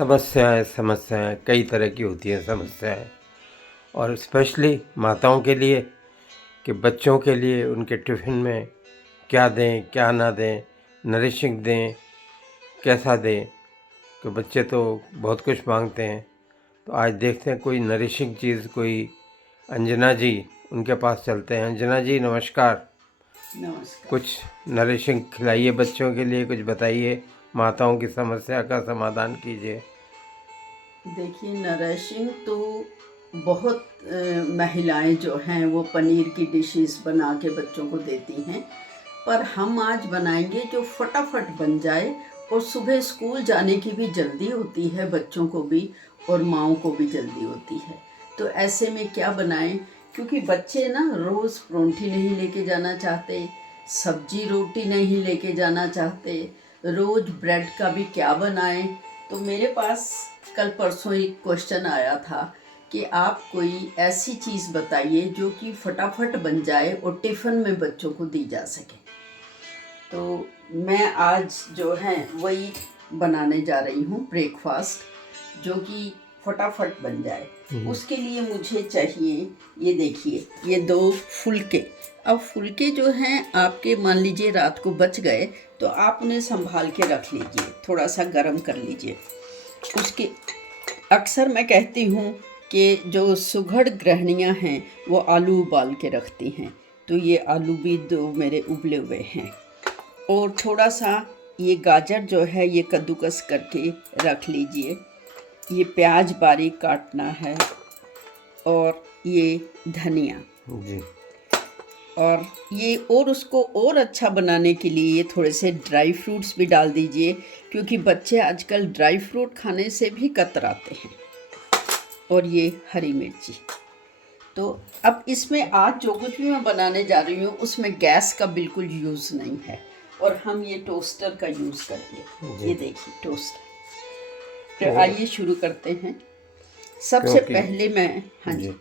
समस्याएं कई तरह की होती हैं समस्याएं। और स्पेशली माताओं के लिए कि बच्चों के लिए उनके टिफ़िन में क्या दें क्या ना दें, नरिशिंग दें कैसा दें। कि बच्चे तो बहुत कुछ मांगते हैं। तो आज देखते हैं कोई नरिशिंग चीज़, कोई अंजना जी उनके पास चलते हैं। अंजना जी नमस्कार। नमस्कार। कुछ नरिशिंग खिलाइए बच्चों के लिए, कुछ बताइए, माताओं की समस्या का समाधान कीजिए। देखिए, नरिशिंग तो बहुत महिलाएं जो हैं वो पनीर की डिशेस बना के बच्चों को देती हैं, पर हम आज बनाएंगे जो फटाफट बन जाए और सुबह स्कूल जाने की भी जल्दी होती है बच्चों को भी और माँओं को भी जल्दी होती है। तो ऐसे में क्या बनाएं, क्योंकि बच्चे ना रोज़ परोंठी नहीं लेके जाना चाहते, सब्जी रोटी नहीं लेके जाना चाहते, रोज़ ब्रेड का भी क्या बनाएं। तो मेरे पास कल परसों एक क्वेश्चन आया था कि आप कोई ऐसी चीज़ बताइए जो कि फटाफट बन जाए और टिफ़िन में बच्चों को दी जा सके। तो मैं आज जो है वही बनाने जा रही हूँ, ब्रेकफास्ट जो कि फटाफट बन जाए। उसके लिए मुझे चाहिए, ये देखिए, ये 2 फुलके। अब फुलके जो हैं आपके, मान लीजिए रात को बच गए तो आप उन्हें संभाल के रख लीजिए, थोड़ा सा गर्म कर लीजिए। उसके अक्सर मैं कहती हूँ कि जो सुघड़ गृहिणियाँ हैं वो आलू उबाल के रखती हैं, तो ये आलू भी 2 मेरे उबले हुए हैं। और थोड़ा सा ये गाजर जो है ये कद्दूकस करके रख लीजिए। ये प्याज बारीक काटना है और ये धनिया जी। और ये, और उसको और अच्छा बनाने के लिए ये थोड़े से ड्राई फ्रूट्स भी डाल दीजिए, क्योंकि बच्चे आजकल ड्राई फ्रूट खाने से भी कतराते हैं। और ये हरी मिर्ची। तो अब इसमें आज जो कुछ भी मैं बनाने जा रही हूँ उसमें गैस का बिल्कुल यूज़ नहीं है और हम ये टोस्टर का यूज़ करेंगे। ये देखिए टोस्टर। तो आइए शुरू करते हैं। सबसे पहले मैं, हाँ जी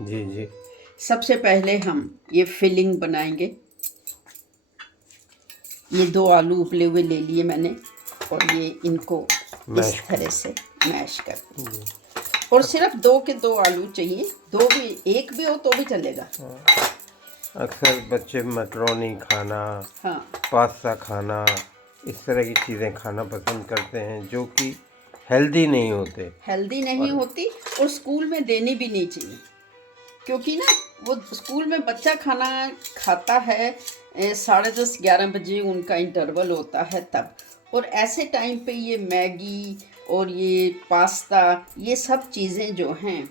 जी जी, सबसे पहले हम ये फिलिंग बनाएंगे। ये 2 आलू उबले हुए ले लिए मैंने और ये इनको इस तरह से मैश कर, और सिर्फ 2 के 2 आलू चाहिए, 2 भी, 1 भी हो तो भी चलेगा। अक्सर बच्चे मैकरोनी खाना, हाँ, पास्ता खाना, इस तरह की चीज़ें खाना पसंद करते हैं जो कि हेल्दी नहीं होते। और स्कूल में देनी भी नहीं चाहिए, क्योंकि ना वो स्कूल में बच्चा खाना खाता है 10:30-11 बजे उनका इंटरवल होता है तब, और ऐसे टाइम पे ये मैगी और ये पास्ता, ये सब चीज़ें जो हैं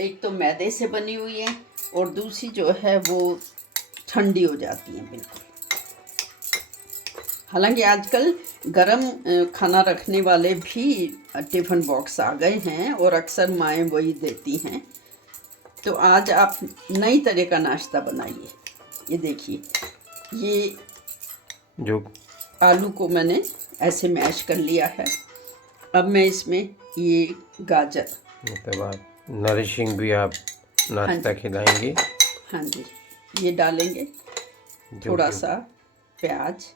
एक तो मैदे से बनी हुई हैं और दूसरी जो है वो ठंडी हो जाती हैं बिल्कुल। हालांकि आजकल गरम खाना रखने वाले भी टिफ़िन बॉक्स आ गए हैं और अक्सर माएँ वही देती हैं। तो आज आप नई तरह का नाश्ता बनाइए। ये देखिए, ये जो आलू को मैंने ऐसे मैश कर लिया है। अब मैं इसमें ये गाजर, मतलब आप नरिशिंग भी आप नाश्ता खिलाएंगी। हाँ जी, ये डालेंगे। थोड़ा सा प्याज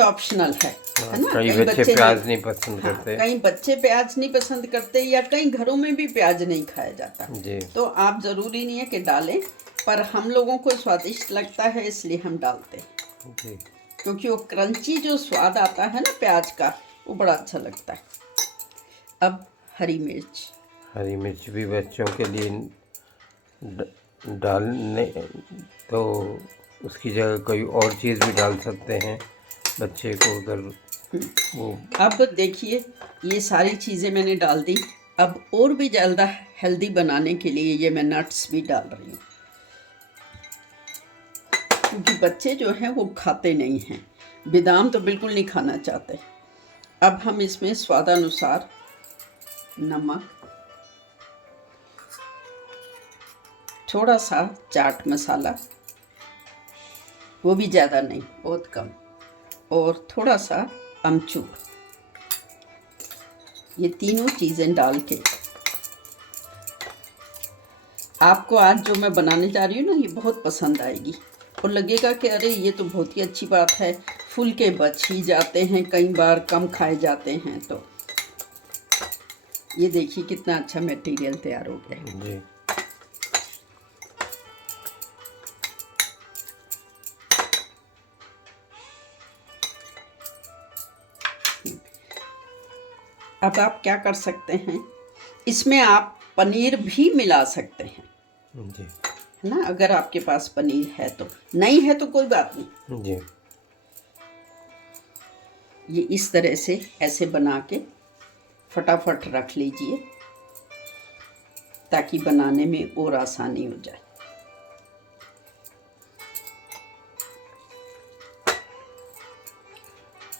ऑप्शनल है ना। कई बच्चे प्याज नहीं पसंद करते। कई बच्चे प्याज नहीं पसंद करते या कई घरों में भी प्याज नहीं खाया जाता जी। तो आप ज़रूरी नहीं है कि डालें, पर हम लोगों को स्वादिष्ट लगता है इसलिए हम डालते हैं जी, क्योंकि वो क्रंची जो स्वाद आता है ना प्याज का, वो बड़ा अच्छा लगता है। अब हरी मिर्च भी बच्चों के लिए डालने, तो उसकी जगह कोई और चीज़ भी डाल सकते हैं बच्चे को अगर वो। अब देखिए, ये सारी चीज़ें मैंने डाल दी। अब और भी ज़्यादा हेल्दी बनाने के लिए ये मैं नट्स भी डाल रही हूँ, क्योंकि बच्चे जो हैं वो खाते नहीं हैं, बादाम तो बिल्कुल नहीं खाना चाहते। अब हम इसमें स्वादानुसार नमक, थोड़ा सा चाट मसाला, वो भी ज़्यादा नहीं, बहुत कम, और थोड़ा सा अमचूर, ये तीनों चीज़ें डाल के आपको आज जो मैं बनाने जा रही हूँ ना ये बहुत पसंद आएगी और लगेगा कि अरे ये तो बहुत ही अच्छी बात है, फुलके बच ही जाते हैं, कई बार कम खाए जाते हैं। तो ये देखिए कितना अच्छा मटेरियल तैयार हो गया है। जी। अब आप क्या कर सकते हैं, इसमें आप पनीर भी मिला सकते हैं, जी। है ना, अगर आपके पास पनीर है तो। नहीं है तो कोई बात नहीं। जी। ये इस तरह से ऐसे बना के फटाफट रख लीजिए ताकि बनाने में और आसानी हो जाए।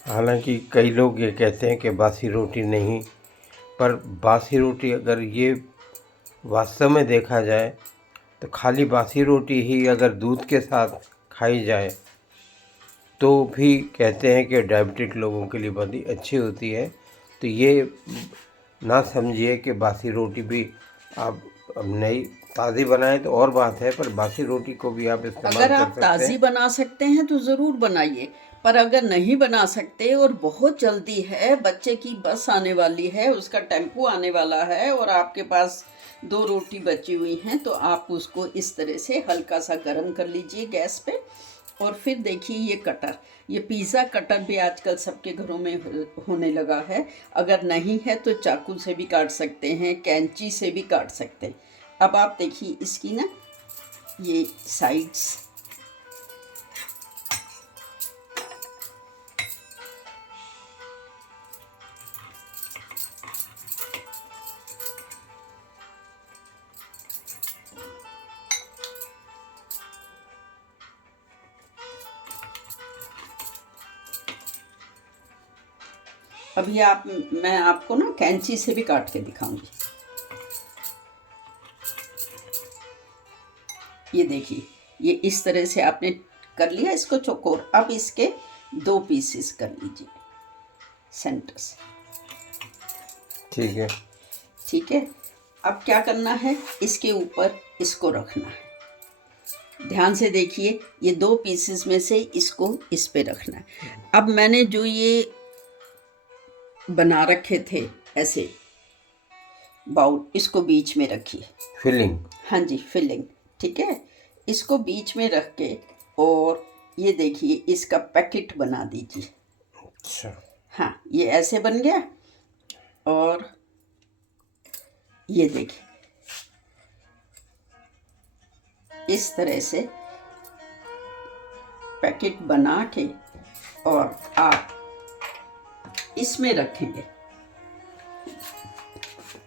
हालांकि कई लोग ये कहते हैं कि बासी रोटी नहीं, पर बासी रोटी अगर ये वास्तव में देखा जाए तो खाली बासी रोटी ही अगर दूध के साथ खाई जाए तो भी कहते हैं कि डायबिटिक लोगों के लिए बहुत ही अच्छी होती है। तो ये ना समझिए कि बासी रोटी भी आप अब नई ताज़ी बनाएं तो और बात है, पर बासी रोटी को भी आप इस्तेमाल अगर कर आप सकते ताज़ी हैं। बना सकते हैं तो ज़रूर बनाइए, पर अगर नहीं बना सकते और बहुत जल्दी है, बच्चे की बस आने वाली है, उसका टेम्पो आने वाला है और आपके पास 2 रोटी बची हुई हैं, तो आप उसको इस तरह से हल्का सा गर्म कर लीजिए गैस पे। और फिर देखिए ये कटर, ये पिज़्ज़ा कटर भी आजकल सबके घरों में होने लगा है। अगर नहीं है तो चाकू से भी काट सकते हैं, कैंची से भी काट सकते हैं। अब आप देखिए इसकी ना ये साइड्स, अभी मैं आपको ना कैंची से भी काट के दिखाऊंगी। ये देखिए, ये इस तरह से आपने कर लिया इसको चौकोर। अब इसके 2 पीसेस कर लीजिए सेंटर से। ठीक है। ठीक है, अब क्या करना है, इसके ऊपर इसको रखना है। ध्यान से देखिए, ये 2 पीसेस में से इसको इस पे रखना है। अब मैंने जो ये बना रखे थे ऐसे बाउल, इसको बीच में रखिए। फिलिंग। हाँ जी, फिलिंग। ठीक है, इसको बीच में रख के और ये देखिए इसका पैकेट बना दीजिए। अच्छा। हाँ, ये ऐसे बन गया। और ये देखिए इस तरह से पैकेट बना के और आप इसमें रखेंगे,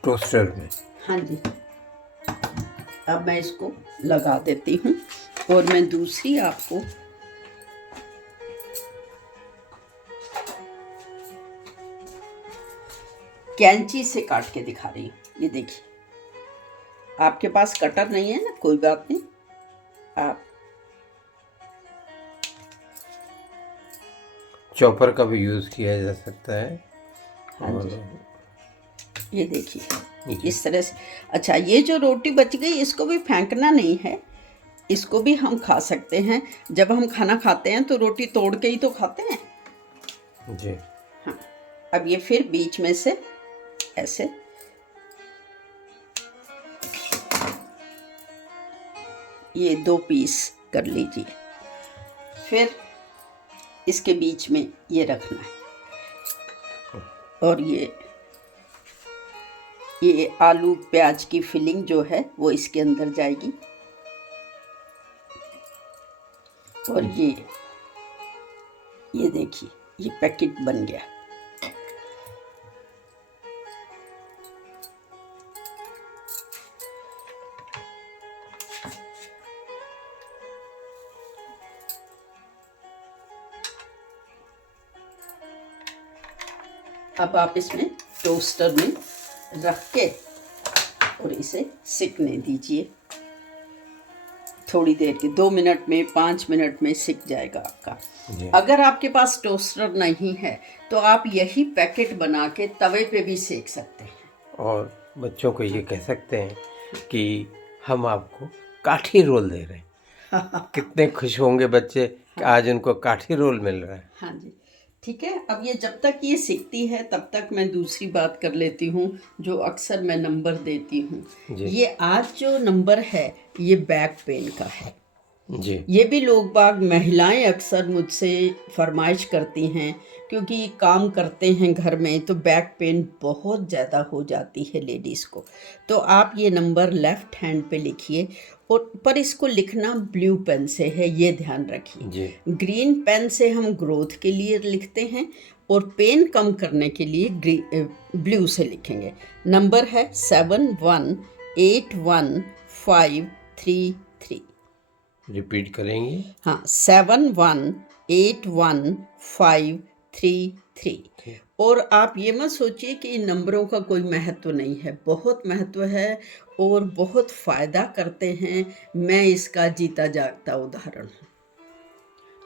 टोस्टर में। हाँ जी। अब मैं इसको लगा देती हूँ और मैं दूसरी आपको कैंची से काट के दिखा रही हूँ। ये देखिए, आपके पास कटर नहीं है ना, कोई बात नहीं, आप चॉपर का भी यूज़ किया जा सकता है। हाँ और जी, ये देखिए इस तरह से। अच्छा, ये जो रोटी बच गई इसको भी फेंकना नहीं है, इसको भी हम खा सकते हैं। जब हम खाना खाते हैं तो रोटी तोड़ के ही तो खाते हैं। जी। हाँ, अब ये फिर बीच में से ऐसे ये 2 पीस कर लीजिए, फिर इसके बीच में ये रखना है। और ये आलू प्याज की फिलिंग जो है वो इसके अंदर जाएगी। और ये देखिए ये पैकेट बन गया। अब आप इसमें टोस्टर में रख के और इसे सिकने दीजिए थोड़ी देर के, 2 मिनट में 5 मिनट में सिक जाएगा आपका। अगर आपके पास टोस्टर नहीं है तो आप यही पैकेट बना के तवे पे भी सेक सकते हैं। और बच्चों को ये कह सकते हैं कि हम आपको काठी रोल दे रहे हैं। कितने खुश होंगे बच्चे कि आज उनको काठी रोल मिल रहा है। हाँ जी, ठीक है। अब ये जब तक ये सीखती है तब तक मैं दूसरी बात कर लेती हूँ जो अक्सर मैं नंबर देती हूँ। जी ये आज जो नंबर है ये बैक पेन का है। जी ये भी लोग बाग महिलाएं अक्सर मुझसे फरमाइश करती हैं, क्योंकि काम करते हैं घर में तो बैक पेन बहुत ज़्यादा हो जाती है लेडीज़ को। तो आप ये नंबर लेफ़्ट हैंड पे लिखिए, और पर इसको लिखना ब्लू पेन से है, ये ध्यान रखिए। जी ग्रीन पेन से हम ग्रोथ के लिए लिखते हैं, और पेन कम करने के लिए ब्लू से लिखेंगे। नंबर है 71815333। रिपीट करेंगे। हाँ, 71815333। और आप ये मत सोचिए कि इन नंबरों का कोई महत्व नहीं है, बहुत महत्व है और बहुत फ़ायदा करते हैं। मैं इसका जीता जागता उदाहरण हूँ।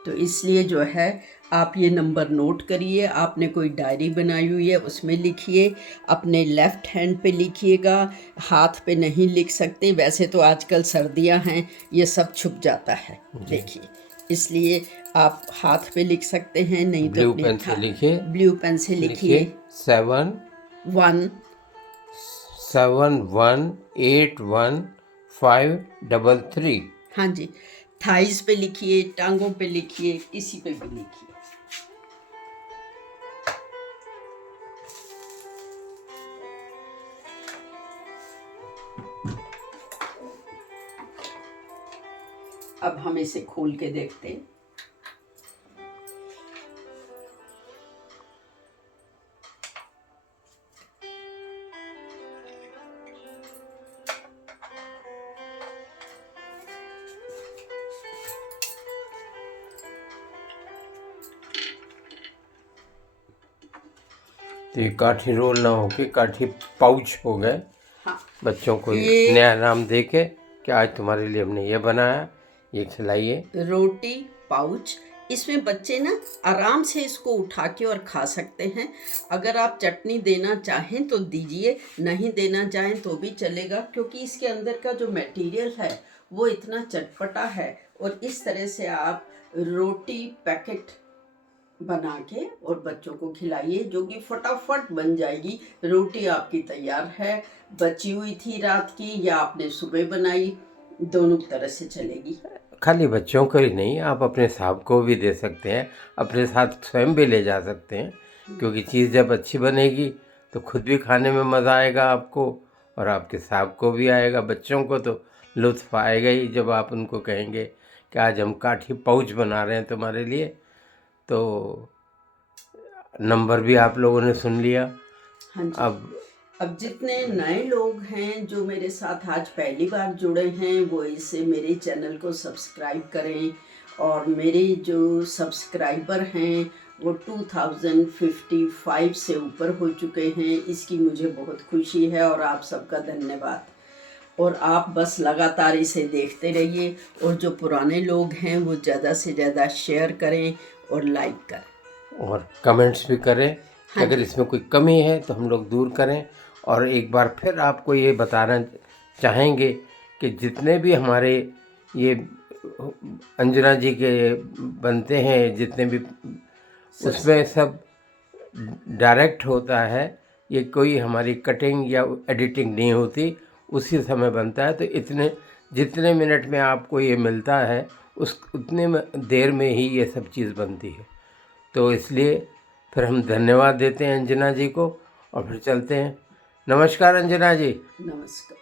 तो इसलिए जो है आप ये नंबर नोट करिए। आपने कोई डायरी बनाई हुई है उसमें लिखिए, अपने लेफ़्ट हैंड पे लिखिएगा, हाथ पे नहीं लिख सकते। वैसे तो आजकल सर्दियां हैं, ये सब छुप जाता है, देखिए, इसलिए आप हाथ पे लिख सकते हैं, नहीं तो ब्लू अपने पेन से लिखिए। ब्लू पेन से लिखिए। 71815333। हाँ जी, थाइस पे लिखिए, टांगों पे लिखिए, किसी पे भी लिखिए। अब हम इसे खोल के देखते हैं। तो ये काठी रोल ना होके काठी पाउच हो गए। हाँ, बच्चों को ये नया नाम देके कि आज तुम्हारे लिए हमने ये बनाया, ये खिलाइए। रोटी पाउच। इसमें बच्चे ना आराम से इसको उठा के और खा सकते हैं। अगर आप चटनी देना चाहें तो दीजिए, नहीं देना चाहें तो भी चलेगा, क्योंकि इसके अंदर का जो मटेरियल है वो इतना चटपटा है। और इस तरह से आप रोटी पैकेट बना के और बच्चों को खिलाइए, जो कि फटाफट बन जाएगी। रोटी आपकी तैयार है, बची हुई थी रात की या आपने सुबह बनाई, दोनों तरह से चलेगी। खाली बच्चों को ही नहीं, आप अपने साहब को भी दे सकते हैं, अपने साथ स्वयं भी ले जा सकते हैं, क्योंकि चीज़ जब अच्छी बनेगी तो खुद भी खाने में मज़ा आएगा आपको और आपके साहब को भी आएगा। बच्चों को तो लुत्फ़ आएगा ही जब आप उनको कहेंगे कि आज हम काठी पाउच बना रहे हैं तुम्हारे लिए। तो नंबर भी आप लोगों ने सुन लिया। हाँ जी। अब जितने नए लोग हैं जो मेरे साथ आज पहली बार जुड़े हैं, वो इसे मेरे चैनल को सब्सक्राइब करें। और मेरे जो सब्सक्राइबर हैं वो 2055 से ऊपर हो चुके हैं। इसकी मुझे बहुत खुशी है और आप सबका धन्यवाद। और आप बस लगातार इसे देखते रहिए, और जो पुराने लोग हैं वो ज़्यादा से ज़्यादा शेयर करें और लाइक करें और कमेंट्स भी करें। हाँ अगर जी। इसमें कोई कमी है तो हम लोग दूर करें। और एक बार फिर आपको ये बताना चाहेंगे कि जितने भी हमारे ये अंजना जी के बनते हैं, जितने भी उसमें सब डायरेक्ट होता है, ये कोई हमारी कटिंग या एडिटिंग नहीं होती, उसी समय बनता है। तो इतने जितने मिनट में आपको ये मिलता है उस उतने देर में ही ये सब चीज़ बनती है। तो इसलिए फिर हम धन्यवाद देते हैं अंजना जी को और फिर चलते हैं। नमस्कार अंजना जी। नमस्कार।